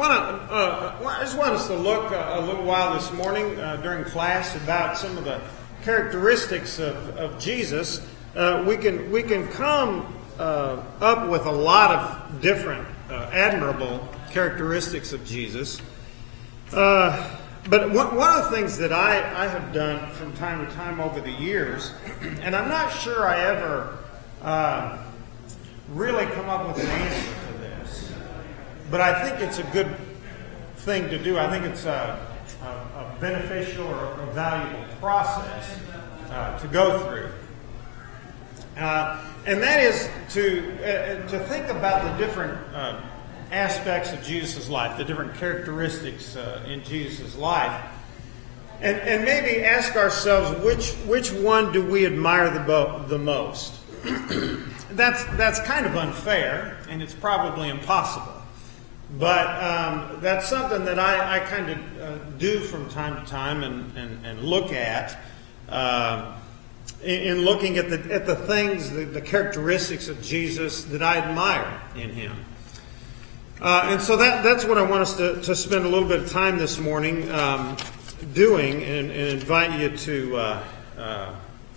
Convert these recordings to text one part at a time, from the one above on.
I just want us to look a little while this morning during class about some of the characteristics of Jesus. We can come up with a lot of different admirable characteristics of Jesus. But one of the things that I have done from time to time over the years, and I'm not sure I ever really come up with an answer to this, but I think it's a good thing to do. I think it's a beneficial or a valuable process to go through. And that is to think about the different aspects of Jesus' life, the different characteristics in Jesus' life, and maybe ask ourselves which one do we admire the most. That's kind of unfair, and it's probably impossible. But that's something that I kind of do from time to time and look at in looking at the things, the characteristics of Jesus that I admire in him. And so that's what I want us to spend a little bit of time this morning doing, and invite you to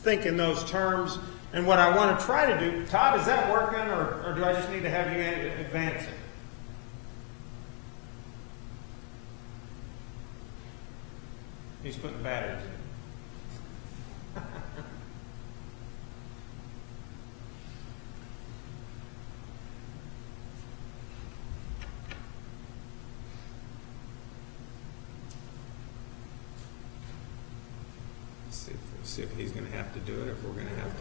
think in those terms. And what I want to try to do, Todd, is that working, or do I just need to have you advance it? He's putting batteries in. See if he's going to have to do it, if we're going to have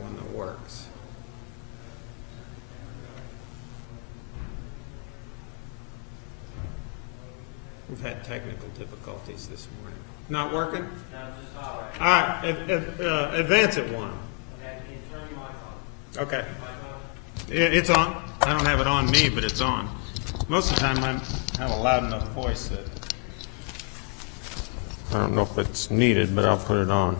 one that works. We've had technical difficulties this morning. Not working? No, just all right. All right, advance it one. Okay, can you turn your mic on? Okay. Mic on? It's on. I don't have it on me, but it's on. Most of the time I have a loud enough voice that I don't know if it's needed, but I'll put it on.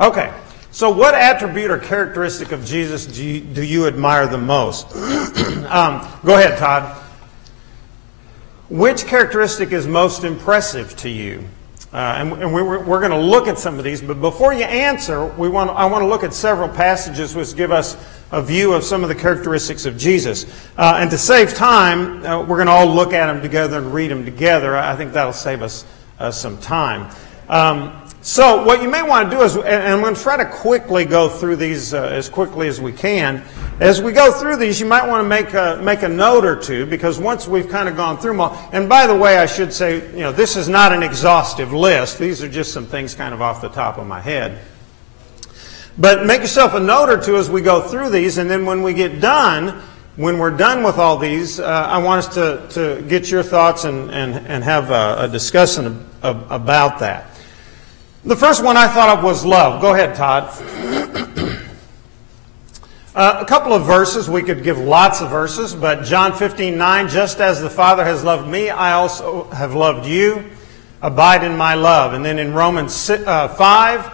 Okay, so what attribute or characteristic of Jesus do you admire the most? Go ahead, Todd. Which characteristic is most impressive to you? And we're going to look at some of these, but before you answer, I want to look at several passages which give us a view of some of the characteristics of Jesus. And to save time, we're going to all look at them together and read them together. I think that'll save us some time. So what you may want to do is, and I'm going to try to quickly go through these as quickly as we can. As we go through these, you might want to make a note or two, because once we've kind of gone through them all, and by the way, I should say, this is not an exhaustive list. These are just some things kind of off the top of my head. But make yourself a note or two as we go through these, and then when we're done with all these, I want us to get your thoughts and have a discussion about that. The first one I thought of was love. Go ahead, Todd. A couple of verses. We could give lots of verses, but John 15:9, just as the Father has loved me, I also have loved you. Abide in my love. And then in Romans 5,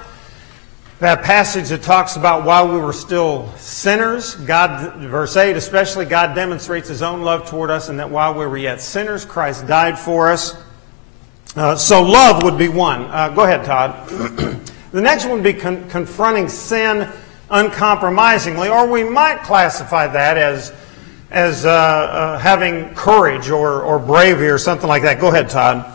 that passage that talks about while we were still sinners, God, verse 8 especially, God demonstrates his own love toward us, and that while we were yet sinners, Christ died for us. So love would be one. Go ahead, Todd. The next one would be confronting sin uncompromisingly, or we might classify that as having courage or bravery or something like that. Go ahead, Todd.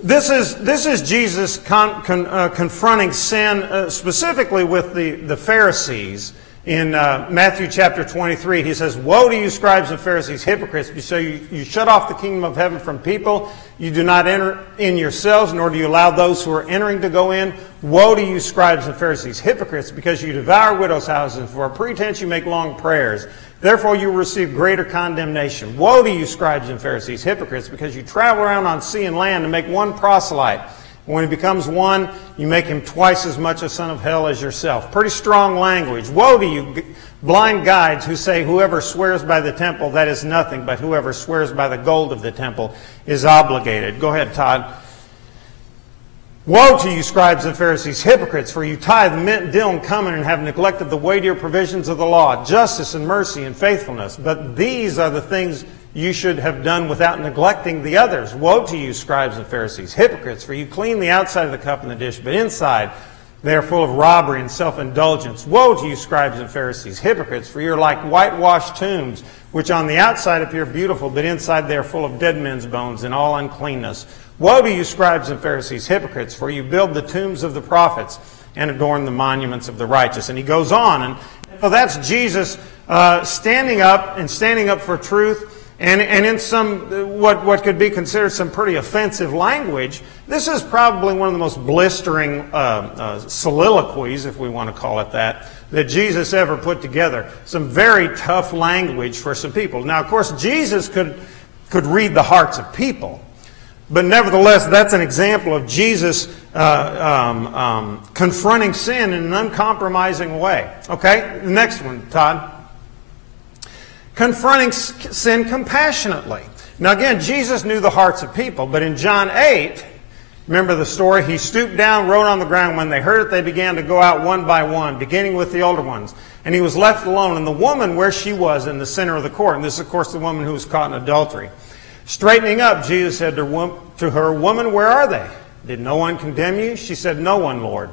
This is Jesus confronting sin specifically with the Pharisees. In Matthew chapter 23, he says, "Woe to you, scribes and Pharisees, hypocrites! You shut off the kingdom of heaven from people. You do not enter in yourselves, nor do you allow those who are entering to go in. Woe to you, scribes and Pharisees, hypocrites! Because you devour widows' houses. For a pretense you make long prayers. Therefore you will receive greater condemnation. Woe to you, scribes and Pharisees, hypocrites! Because you travel around on sea and land to make one proselyte. When he becomes one, you make him twice as much a son of hell as yourself. Pretty strong language. Woe to you, blind guides, who say, whoever swears by the temple, that is nothing, but whoever swears by the gold of the temple is obligated. Go ahead, Todd. Woe to you, scribes and Pharisees, hypocrites, for you tithe mint, dill, and cumin, and have neglected the weightier provisions of the law, justice and mercy and faithfulness. But these are the things you should have done without neglecting the others. Woe to you, scribes and Pharisees, hypocrites, for you clean the outside of the cup and the dish, but inside they are full of robbery and self-indulgence. Woe to you, scribes and Pharisees, hypocrites, for you are like whitewashed tombs, which on the outside appear beautiful, but inside they are full of dead men's bones and all uncleanness. Woe to you, scribes and Pharisees, hypocrites, for you build the tombs of the prophets and adorn the monuments of the righteous. And he goes on. And so that's Jesus standing up for truth. And in some, what could be considered some pretty offensive language. This is probably one of the most blistering soliloquies, if we want to call it that Jesus ever put together. Some very tough language for some people. Now, of course, Jesus could read the hearts of people. But nevertheless, that's an example of Jesus confronting sin in an uncompromising way. Okay, the next one, Todd. Confronting sin compassionately. Now again, Jesus knew the hearts of people, but in John 8, remember the story? He stooped down, wrote on the ground. When they heard it, they began to go out one by one, beginning with the older ones. And he was left alone, and the woman where she was in the center of the court. And this is, of course, the woman who was caught in adultery. Straightening up, Jesus said to her, Woman, where are they? Did no one condemn you? She said, No one, Lord.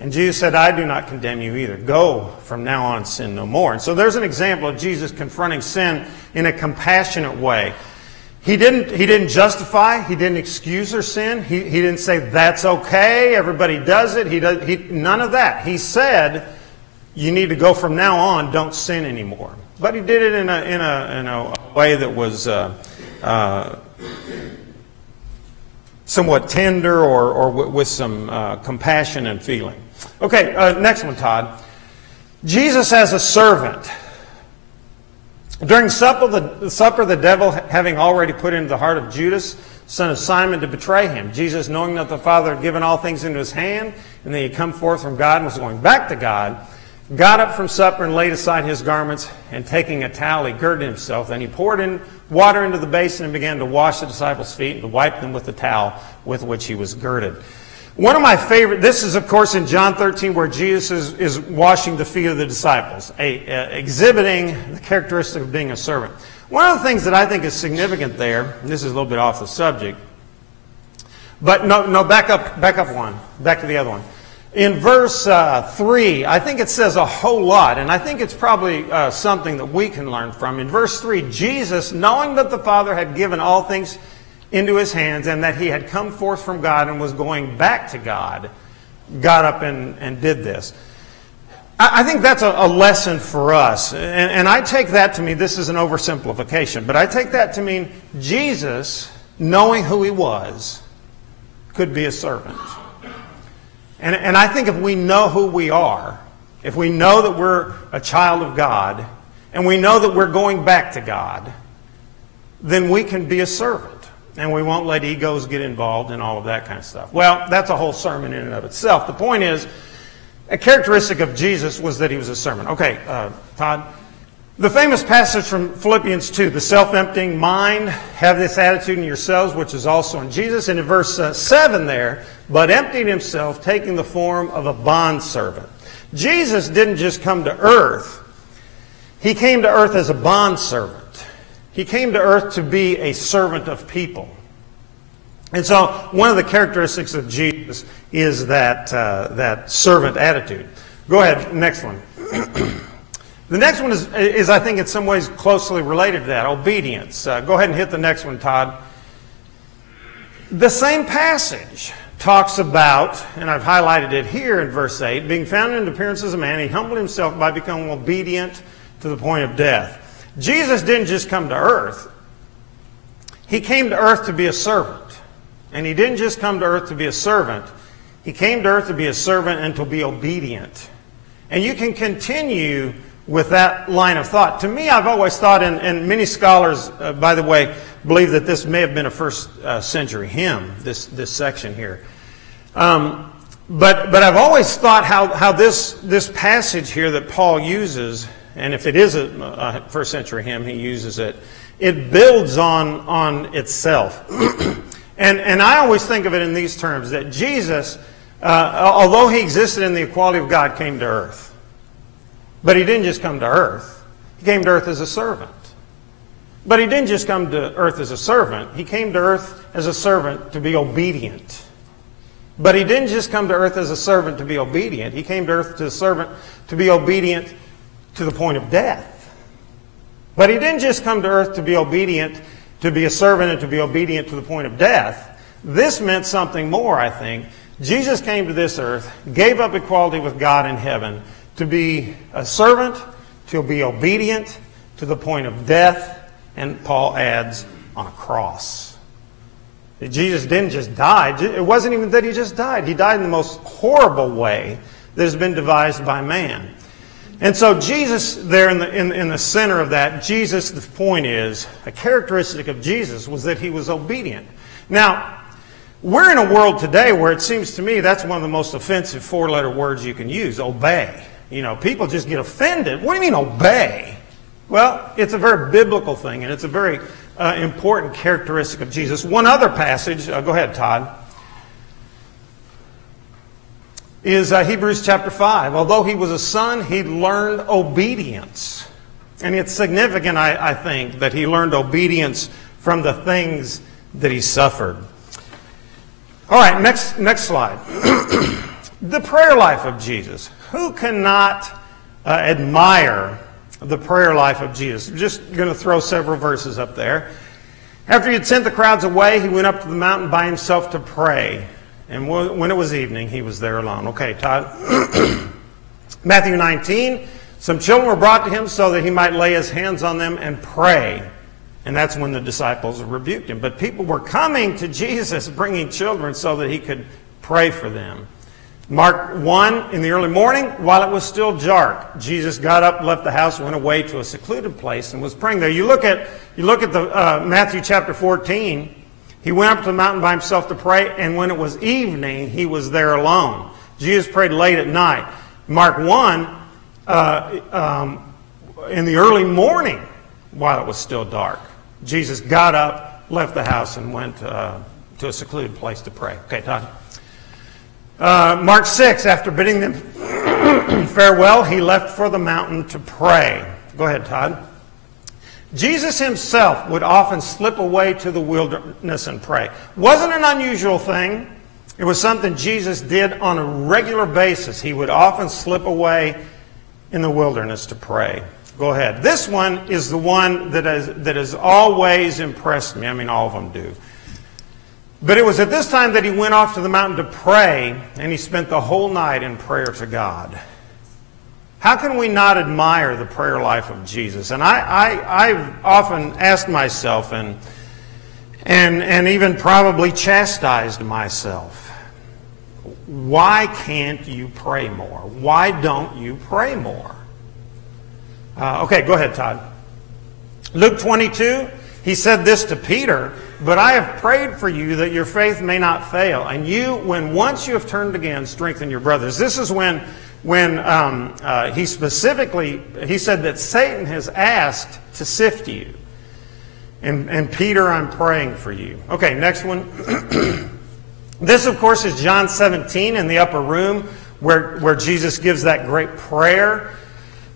And Jesus said, I do not condemn you either. Go, from now on, sin no more. And so there's an example of Jesus confronting sin in a compassionate way. He didn't justify, he didn't excuse her sin. He didn't say, that's okay, everybody does it. None of that. He said, you need to go from now on, don't sin anymore. But he did it in a way that was somewhat tender or with some compassion and feeling. Okay, next one, Todd. Jesus as a servant. During supper, the devil having already put into the heart of Judas, son of Simon, to betray him. Jesus, knowing that the Father had given all things into his hand, and that he had come forth from God and was going back to God, got up from supper and laid aside his garments, and taking a towel, he girded himself. Then he poured in water into the basin and began to wash the disciples' feet and to wipe them with the towel with which he was girded. One of my favorite, this is of course in John 13 where Jesus is washing the feet of the disciples, exhibiting the characteristic of being a servant. One of the things that I think is significant there, and this is a little bit off the subject, but no, back up one, back to the other one. In verse 3, I think it says a whole lot, and I think it's probably something that we can learn from. In verse 3, Jesus, knowing that the Father had given all things into his hands and that he had come forth from God and was going back to God, got up and did this. I think that's a lesson for us, and I take that to mean, this is an oversimplification, but I take that to mean Jesus, knowing who he was, could be a servant. And I think if we know who we are, if we know that we're a child of God, and we know that we're going back to God, then we can be a servant. And we won't let egos get involved in all of that kind of stuff. Well, that's a whole sermon in and of itself. The point is, a characteristic of Jesus was that he was a servant. Okay, Todd. The famous passage from Philippians 2, the self-emptying mind, have this attitude in yourselves, which is also in Jesus. And in verse 7 there, but emptied himself, taking the form of a bondservant. Jesus didn't just come to earth. He came to earth as a bondservant. He came to earth to be a servant of people. And so one of the characteristics of Jesus is that servant attitude. Go ahead, next one. The next one is, I think, in some ways closely related to that, obedience. Go ahead and hit the next one, Todd. The same passage talks about, and I've highlighted it here in verse 8, being found in appearance as a man, he humbled himself by becoming obedient to the point of death. Jesus didn't just come to earth. He came to earth to be a servant. And he didn't just come to earth to be a servant. He came to earth to be a servant and to be obedient. And you can continue with that line of thought. To me, I've always thought, and many scholars, by the way, believe that this may have been a first century hymn, this section here. But I've always thought how this passage here that Paul uses, and if it is a first century hymn, he uses it, it builds on itself. And I always think of it in these terms, that Jesus, although he existed in the equality of God, came to earth. But he didn't just come to earth. He came to earth as a servant. But he didn't just come to earth as a servant. He came to earth as a servant to be obedient. But he didn't just come to earth as a servant to be obedient. He came to earth as a servant to be obedient to the point of death. But he didn't just come to earth to be obedient, to be a servant and to be obedient to the point of death. This meant something more, I think. Jesus came to this earth, gave up equality with God in heaven, to be a servant, to be obedient to the point of death, and Paul adds, on a cross. Jesus didn't just die. It wasn't even that he just died. He died in the most horrible way that has been devised by man. And so Jesus, there in the center of that, Jesus, the point is, a characteristic of Jesus was that he was obedient. Now, we're in a world today where it seems to me that's one of the most offensive four-letter words you can use, obey. You know, people just get offended. What do you mean obey? Well, it's a very biblical thing, and it's a very important characteristic of Jesus. One other passage, go ahead, Todd, is Hebrews chapter 5. Although he was a son, he learned obedience. And it's significant, I think, that he learned obedience from the things that he suffered. All right, next slide. The prayer life of Jesus. Who cannot admire the prayer life of Jesus? I'm just going to throw several verses up there. After he had sent the crowds away, he went up to the mountain by himself to pray. And when it was evening, he was there alone. Okay, Todd. Matthew 19. Some children were brought to him so that he might lay his hands on them and pray. And that's when the disciples rebuked him. But people were coming to Jesus, bringing children so that he could pray for them. Mark 1, in the early morning, while it was still dark, Jesus got up, left the house, went away to a secluded place, and was praying there. You look at the Matthew chapter 14. He went up to the mountain by himself to pray, and when it was evening, he was there alone. Jesus prayed late at night. Mark 1, in the early morning, while it was still dark, Jesus got up, left the house, and went to a secluded place to pray. Okay, Todd. Mark 6, after bidding them farewell, he left for the mountain to pray. Go ahead, Todd. Jesus himself would often slip away to the wilderness and pray. Wasn't an unusual thing. It was something Jesus did on a regular basis. He would often slip away in the wilderness to pray. Go ahead. This one is the one that has always impressed me. I mean, all of them do. But it was at this time that he went off to the mountain to pray, and he spent the whole night in prayer to God. How can we not admire the prayer life of Jesus? And I've often asked myself and even probably chastised myself, why can't you pray more? Why don't you pray more? Okay, go ahead, Todd. Luke 22, he said this to Peter, but I have prayed for you that your faith may not fail. And you, when once you have turned again, strengthen your brothers. This is when he specifically, he said that Satan has asked to sift you. And Peter, I'm praying for you. Okay, next one. This, of course, is John 17 in the upper room where Jesus gives that great prayer,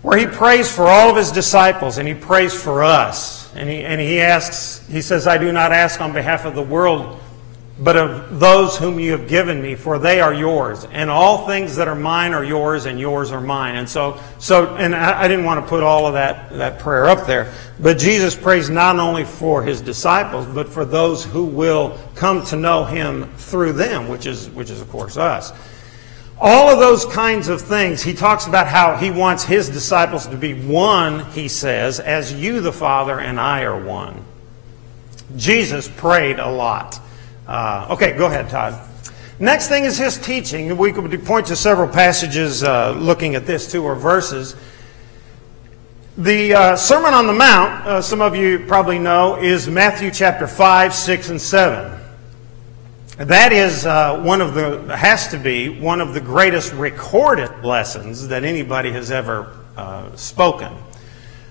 where he prays for all of his disciples and he prays for us. And he says, I do not ask on behalf of the world, but of those whom you have given me, for they are yours. And all things that are mine are yours, and yours are mine. And and I didn't want to put all of that prayer up there. But Jesus prays not only for his disciples, but for those who will come to know him through them, which is of course us. All of those kinds of things, he talks about how he wants his disciples to be one, he says, as you, the Father, and I are one. Jesus prayed a lot. Okay, go ahead, Todd. Next thing is his teaching. We could point to several passages looking at this too, or verses. The Sermon on the Mount, some of you probably know, is Matthew chapter 5, 6, and 7. That is has to be one of the greatest recorded lessons that anybody has ever spoken.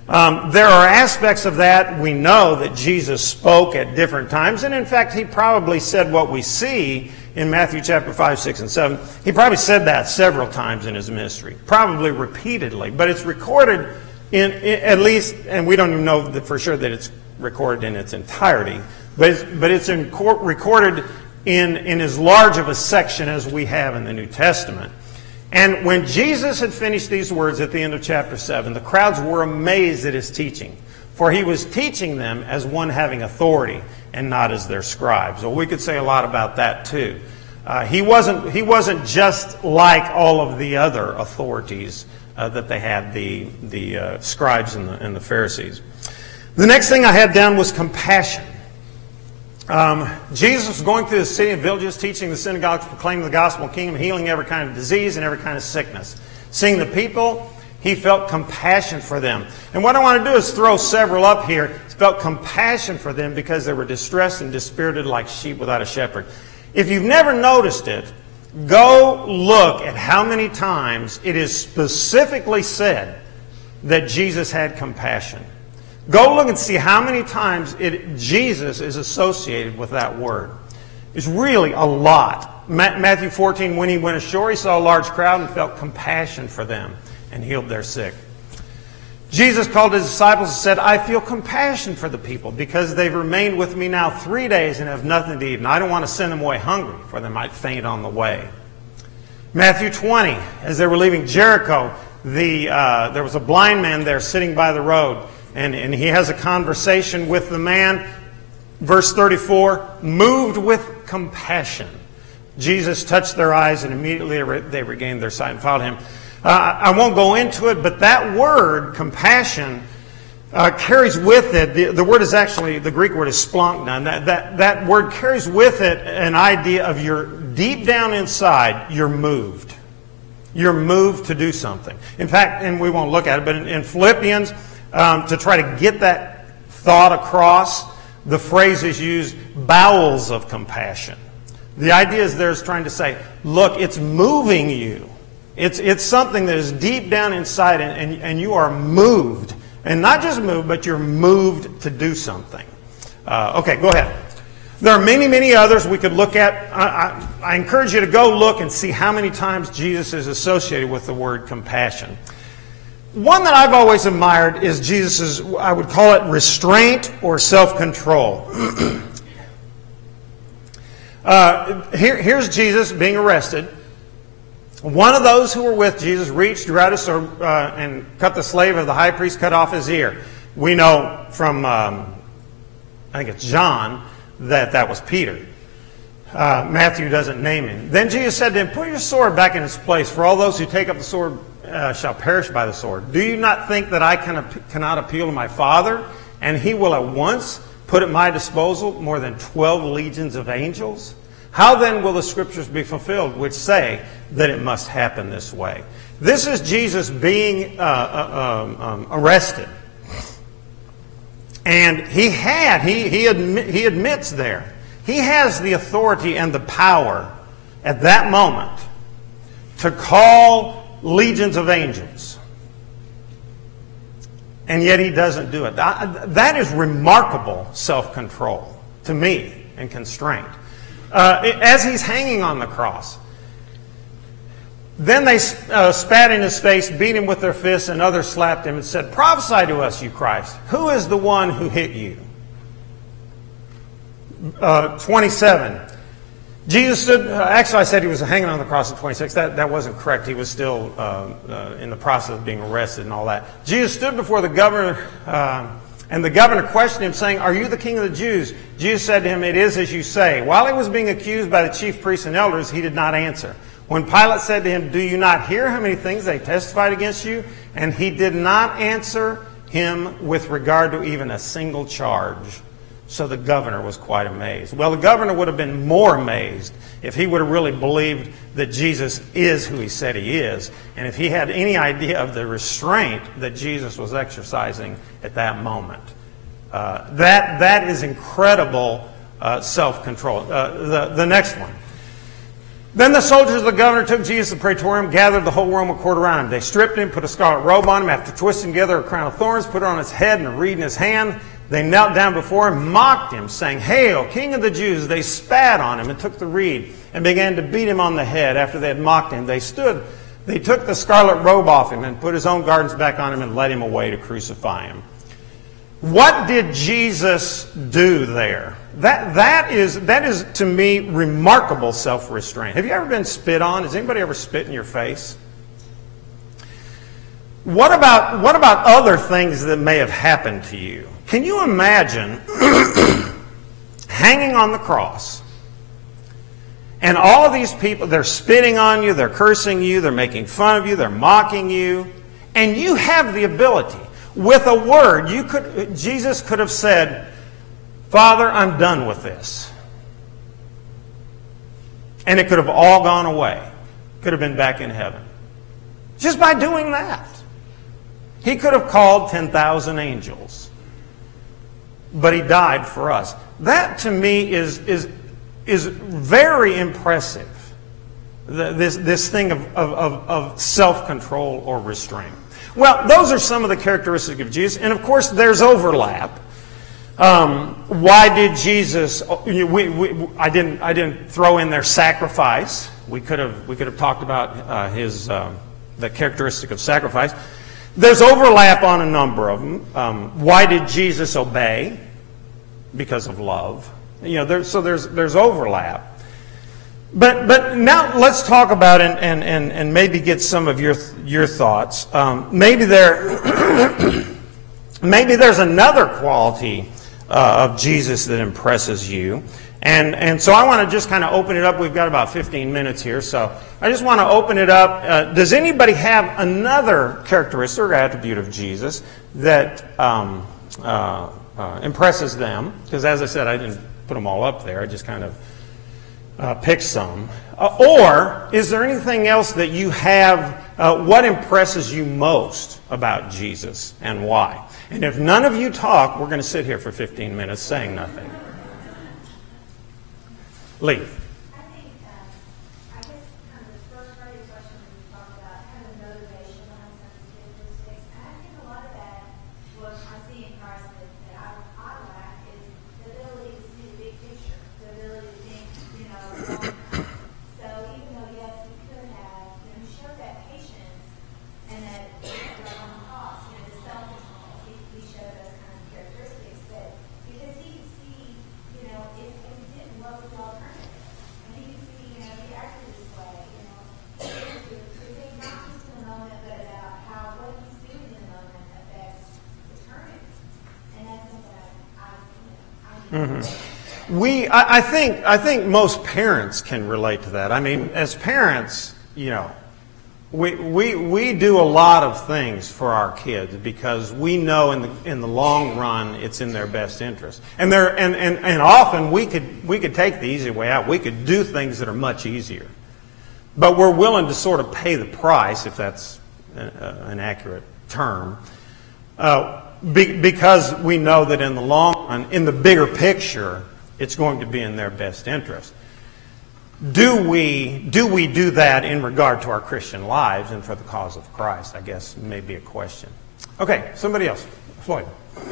There are aspects of that we know that Jesus spoke at different times, and in fact, he probably said what we see in Matthew chapter 5, 6, and 7. He probably said that several times in his ministry, probably repeatedly, but it's recorded in at least, and we don't even know that for sure that it's recorded in its entirety, but it's recorded in as large of a section as we have in the New Testament. And when Jesus had finished these words at the end of chapter 7, the crowds were amazed at his teaching, for he was teaching them as one having authority and not as their scribes. Well, we could say a lot about that too. He wasn't just like all of the other authorities that they had, the scribes and the Pharisees. The next thing I had down was compassion. Jesus was going through the city and villages, teaching the synagogues, proclaiming the gospel of the kingdom, healing every kind of disease and every kind of sickness. Seeing the people, he felt compassion for them. And what I want to do is throw several up here. He felt compassion for them because they were distressed and dispirited like sheep without a shepherd. If you've never noticed it, go look at how many times it is specifically said that Jesus had compassion. Go look and see how many times Jesus is associated with that word. It's really a lot. Matthew 14, when he went ashore, he saw a large crowd and felt compassion for them and healed their sick. Jesus called his disciples and said, I feel compassion for the people because they've remained with me now 3 days and have nothing to eat. And I don't want to send them away hungry, for they might faint on the way. Matthew 20, as they were leaving Jericho, there was a blind man there sitting by the road. And he has a conversation with the man. Verse 34, moved with compassion. Jesus touched their eyes and immediately they regained their sight and followed him. I won't go into it, but that word, compassion, carries with it, the word is actually, the Greek word is splankna. That word carries with it an idea of you're deep down inside, you're moved. You're moved to do something. In fact, and we won't look at it, but in Philippians, to try to get that thought across, the phrase is used, bowels of compassion. The idea is there's trying to say, look, it's moving you. It's something that is deep down inside and you are moved. And not just moved, but you're moved to do something. Okay, go ahead. There are many, many others we could look at. I encourage you to go look and see how many times Jesus is associated with the word compassion. One that I've always admired is Jesus' I would call it restraint or self-control. Here's Jesus being arrested. One of those who were with Jesus reached, drew out his sword, and cut the slave of the high priest, cut off his ear. We know from, I think it's John, that was Peter. Matthew doesn't name him. Then Jesus said to him, put your sword back in its place, for all those who take up the sword shall perish by the sword. Do you not think that I cannot appeal to my Father, and he will at once put at my disposal more than 12 legions of angels? How then will the scriptures be fulfilled, which say that it must happen this way? This is Jesus being arrested. And he admits there, he has the authority and the power at that moment to call legions of angels. And yet he doesn't do it. That is remarkable self-control to me and constraint. As he's hanging on the cross, then they spat in his face, beat him with their fists, and others slapped him and said, prophesy to us, you Christ. Who is the one who hit you? 27. Jesus stood, actually I said he was hanging on the cross at 26. That wasn't correct. He was still in the process of being arrested and all that. Jesus stood before the governor, and the governor questioned him, saying, are you the king of the Jews? Jesus said to him, it is as you say. While he was being accused by the chief priests and elders, he did not answer. When Pilate said to him, do you not hear how many things they testified against you? And he did not answer him with regard to even a single charge. So the governor was quite amazed. Well, the governor would have been more amazed if he would have really believed that Jesus is who he said he is, and if he had any idea of the restraint that Jesus was exercising at that moment. That is incredible self-control. The next one. Then the soldiers of the governor took Jesus to the praetorium, gathered the whole Roman court around him. They stripped him, put a scarlet robe on him, after twisting together a crown of thorns, put it on his head and a reed in his hand. They knelt down before him, mocked him, saying, "Hail, King of the Jews!" They spat on him and took the reed and began to beat him on the head. After they had mocked him, they took the scarlet robe off him and put his own garments back on him and led him away to crucify him. What did Jesus do there? That is to me remarkable self-restraint. Have you ever been spit on? Has anybody ever spit in your face? What about other things that may have happened to you? Can you imagine hanging on the cross and all of these people, they're spitting on you, they're cursing you, they're making fun of you, they're mocking you, and you have the ability, with a word, Jesus could have said, "Father, I'm done with this." And it could have all gone away. Could have been back in heaven. Just by doing that. He could have called 10,000 angels. But he died for us. That to me is very impressive. This thing of self-control or restraint. Well, those are some of the characteristics of Jesus. And of course, there's overlap. Why did Jesus? I didn't throw in their sacrifice. We could have talked about the characteristic of sacrifice. There's overlap on a number of them. Why did Jesus obey? Because of love. There's overlap. But now let's talk about it and maybe get some of your thoughts. Maybe there's another quality of Jesus that impresses you. And so I want to just kind of open it up. We've got about 15 minutes here, so I just want to open it up. Does anybody have another characteristic or attribute of Jesus that impresses them? Because as I said, I didn't put them all up there. I just kind of picked some. Or is there anything else that you have, what impresses you most about Jesus and why? And if none of you talk, we're going to sit here for 15 minutes saying nothing. Lee. I think, I guess kind of the first part of your question when you talk about kind of the motivation behind some of these characteristics, and I think a lot of that, what I see in Christ that I lack is the ability to see the big picture, the ability to think, long term. So even though, yes, he could have, he showed that patience and that on the cross, the self-control, he showed those kinds of characteristics, but because he could see, if he didn't, what was the alternative? And he could see, if he acted this way, to think not just in the moment, but about how what he's doing in the moment affects eternity. And that's something I think most parents can relate to that. I mean, as parents, we do a lot of things for our kids because we know in the long run it's in their best interest. And often we could take the easy way out. We could do things that are much easier, but we're willing to sort of pay the price, if that's an accurate term, because we know that in the long run, in the bigger picture, it's going to be in their best interest. Do we do that in regard to our Christian lives and for the cause of Christ? I guess may be a question. Okay, somebody else. Floyd. He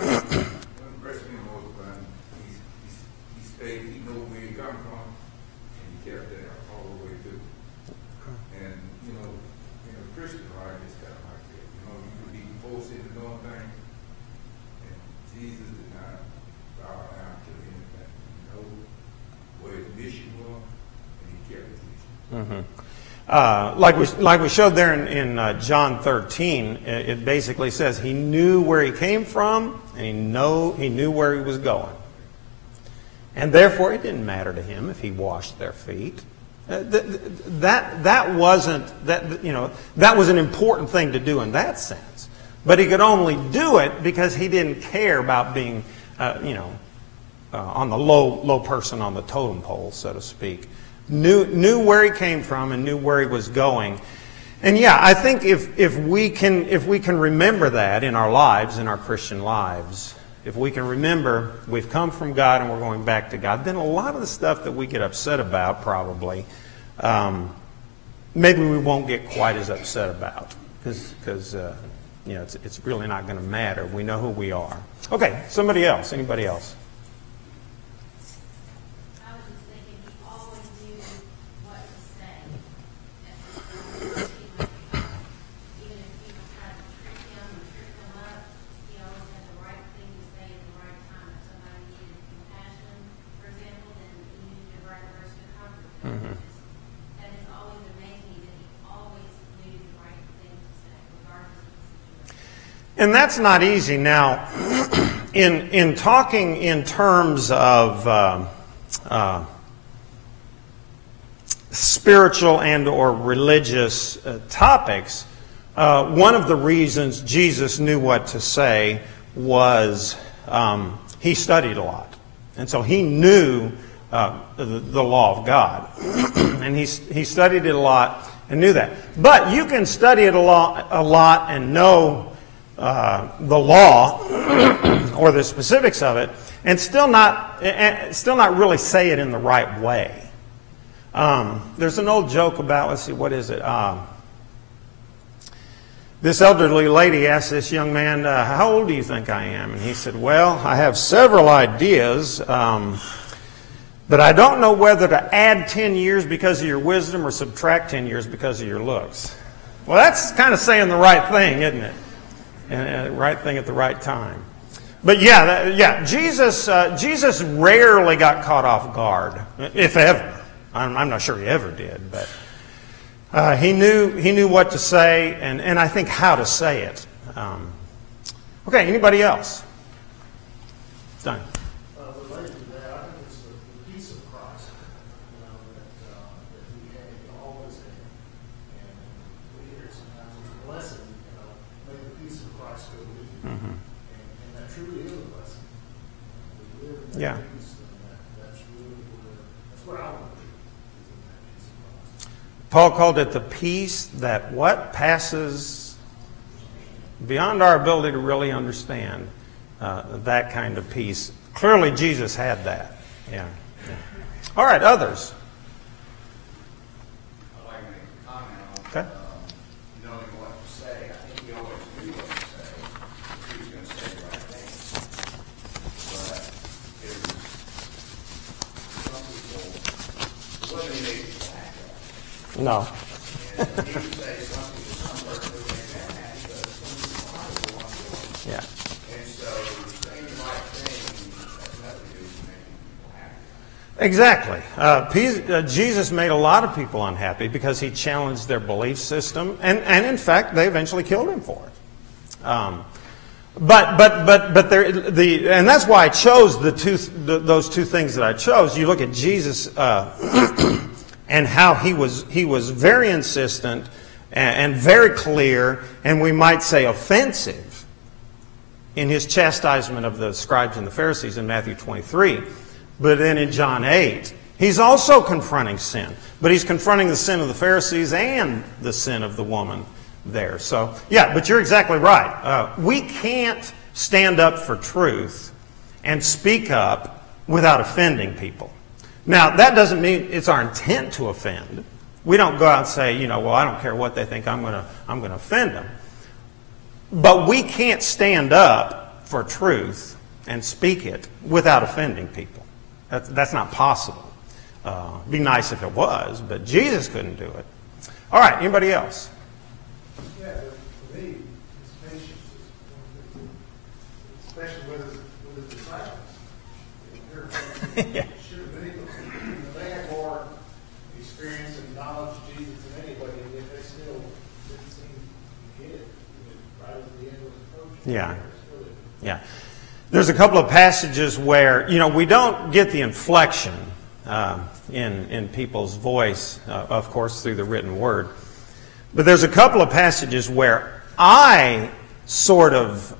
stayed, he knew where he come from, and he kept that all the way through. And, in a Christian life, it's kind of like that. You could be forced into doing things, and Jesus did not bow down to anything. He knew where his mission was, and he kept his mission. Like we showed there in John 13, it basically says he knew where he came from and he knew where he was going. And therefore it didn't matter to him if he washed their feet. That was an important thing to do in that sense. But he could only do it because he didn't care about being on the low person on the totem pole, so to speak. Knew where he came from and knew where he was going. And yeah, I think if we can remember that in our lives, in our Christian lives, if we can remember we've come from God and we're going back to God, then a lot of the stuff that we get upset about probably, maybe we won't get quite as upset about because it's really not going to matter. We know who we are. Okay, somebody else. Anybody else? I was just thinking he always knew what to say. Even if people tried to trick him and trip him up, he always had the right thing to say at the right time. If somebody needed compassion, for example, then he knew the right words to comfort them. That has always amazed me that he always knew the right thing to say, regardless of the situation. And that's not easy. Now, in talking in terms of spiritual and or religious topics, one of the reasons Jesus knew what to say was he studied a lot. And so he knew the law of God. And he studied it a lot and knew that. But you can study it a lot and know the law or the specifics of it, and still not really say it in the right way. There's an old joke about, let's see, what is it? This elderly lady asked this young man, "How old do you think I am?" And he said, "Well, I have several ideas, but I don't know whether to add 10 years because of your wisdom or subtract 10 years because of your looks." Well, that's kind of saying the right thing, isn't it? And right thing at the right time. But Jesus rarely got caught off guard, if ever. I'm not sure he ever did, but he knew what to say, and I think how to say it. Okay, anybody else? Done. Related to that, I think it's the peace of Christ, that we had, always had. And we hear it sometimes as a blessing, may the peace of Christ go with you. And that truly is a blessing. We live in that peace, and that's really where I want to be, is in that peace of Christ. Paul called it the peace that what? Passes beyond our ability to really understand. That kind of peace. Clearly Jesus had that. Yeah. All right, others. I'd like to make a comment on Okay. knowing what to say. I think he always knew what to say. He was going to say the right thing. But it was, some people, it wasn't he made people happy. No. And he would say something to some person who made them happy, but some people wanted to want to. Yeah. And so saying the right thing has nothing to do with making people happy. Exactly. Jesus made a lot of people unhappy because he challenged their belief system, and in fact, they eventually killed him for it. But there, and that's why I chose those two things that I chose. You look at Jesus and how he was very insistent and very clear, and we might say offensive in his chastisement of the scribes and the Pharisees in Matthew 23. But then in John 8, he's also confronting sin. But he's confronting the sin of the Pharisees and the sin of the woman there. So, yeah, but you're exactly right. We can't stand up for truth and speak up without offending people. Now, that doesn't mean it's our intent to offend. We don't go out and say, well, I don't care what they think, I'm going to offend them. But we can't stand up for truth and speak it without offending people. That's not possible. It'd be nice if it was, but Jesus couldn't do it. All right, anybody else? Yeah, for me, his patience is one thing, especially with his disciples. Yeah. Sure, they had more experience and knowledge of Jesus than anybody, and yet they still didn't seem to get it. Right as the end was approaching. Yeah. Yeah. There's a couple of passages where, we don't get the inflection in people's voice, of course, through the written word. But there's a couple of passages where I sort of,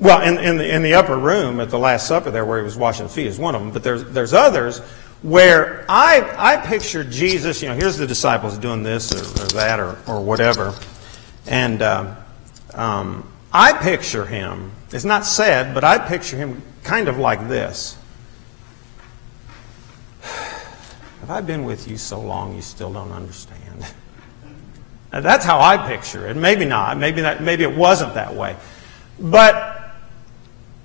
in the upper room at the Last Supper there where he was washing the feet is one of them, but there's others where I picture Jesus, here's the disciples doing this or that or whatever, and I picture him, it's not said, but I picture him kind of like this. Have I been with you so long you still don't understand? Now, that's how I picture it. Maybe not. Maybe it wasn't that way. But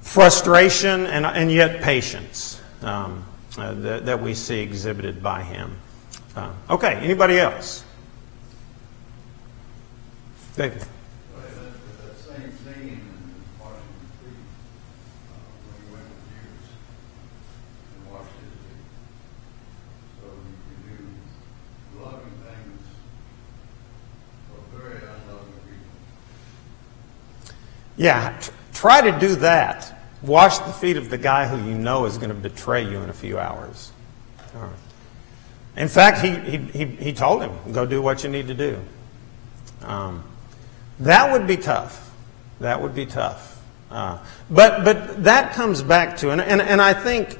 frustration and yet patience that we see exhibited by him. Okay, anybody else? David. That same scene in Washington Street, when he went to Jews and washed his feet. So you can do loving things for very unloving people. Yeah, try to do that. Wash the feet of the guy who you know is going to betray you in a few hours. All right. In fact, he told him, go do what you need to do. That would be tough. That would be tough. But that comes back to, and I think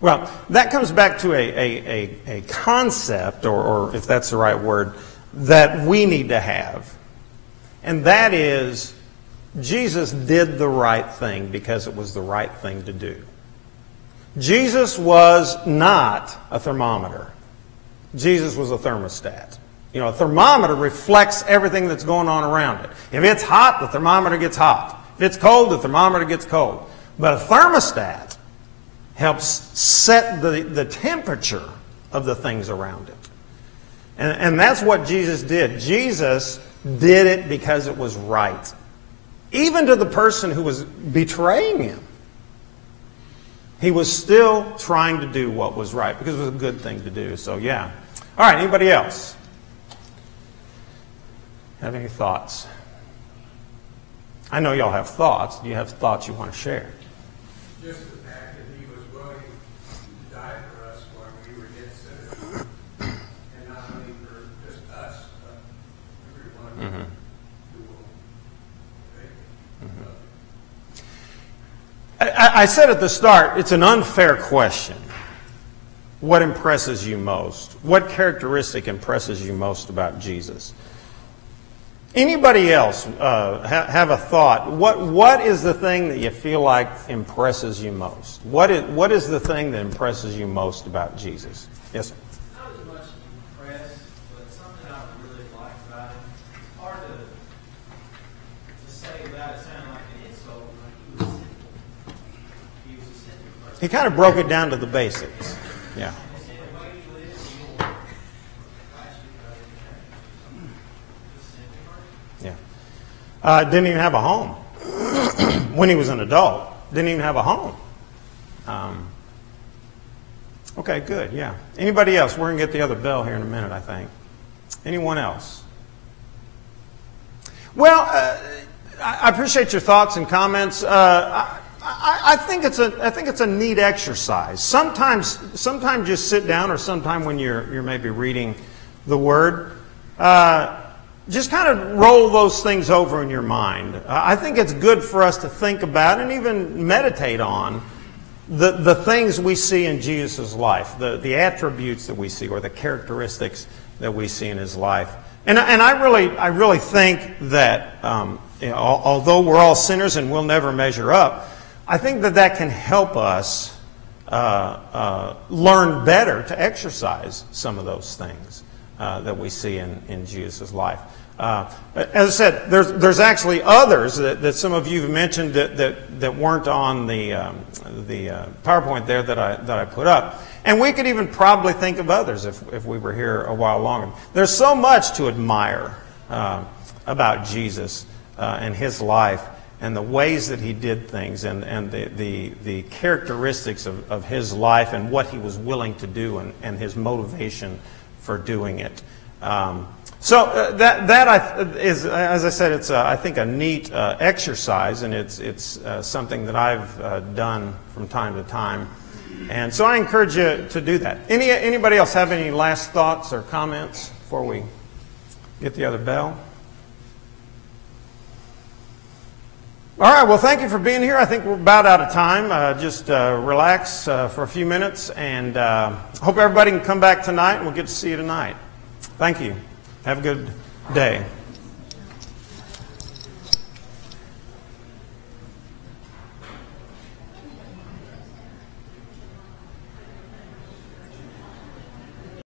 well, that comes back to a concept, or if that's the right word, that we need to have. And that is, Jesus did the right thing because it was the right thing to do. Jesus was not a thermometer. Jesus was a thermostat. You know, a thermometer reflects everything that's going on around it. If it's hot, the thermometer gets hot. If it's cold, the thermometer gets cold. But a thermostat helps set the temperature of the things around it. And that's what Jesus did. Jesus did it because it was right. Even to the person who was betraying him, he was still trying to do what was right because it was a good thing to do. So, yeah. All right, anybody else? Have any thoughts? I know y'all have thoughts. Do you have thoughts you want to share? Just the fact that he was willing to die for us while we were yet sinners. And not only for just us, but everyone who will make it. I said at the start, it's an unfair question. What impresses you most? What characteristic impresses you most about Jesus? Anybody else have a thought? What is the thing that you feel like impresses you most? What is the thing that impresses you most about Jesus? Yes, sir. Not as much impressed, but something I really like about him. It's hard to say without it sounding like an insult. Like he was simple. He was a simple person. He kind of broke it down to the basics. Yeah. And the way he lived, he will flash you about anything. Just a simple person. Yeah. Didn't even have a home. When he was an adult, didn't even have a home. Okay, good, yeah. Anybody else? We're going to get the other bell here in a minute, I think. Anyone else? Well, I appreciate your thoughts and comments. I think it's a neat exercise. Sometimes just sit down, or sometime when you're maybe reading the Word, just kind of roll those things over in your mind. I think it's good for us to think about and even meditate on the things we see in Jesus' life, the attributes that we see, or the characteristics that we see in his life. And I really think that although we're all sinners and we'll never measure up, I think that can help us learn better to exercise some of those things that we see in Jesus' life. As I said, there's actually others that some of you have mentioned that weren't on the PowerPoint there that I put up, and we could even probably think of others if we were here a while longer. There's so much to admire about Jesus and his life, and the ways that he did things, and the characteristics of his life, and what he was willing to do, and his motivation for doing it. So that is, as I said, it's I think a neat exercise, and it's something that I've done from time to time, and so I encourage you to do that. Anybody else have any last thoughts or comments before we get the other bell? All right, well, thank you for being here. I think we're about out of time. Just relax for a few minutes, and hope everybody can come back tonight, and we'll get to see you tonight. Thank you. Have a good day.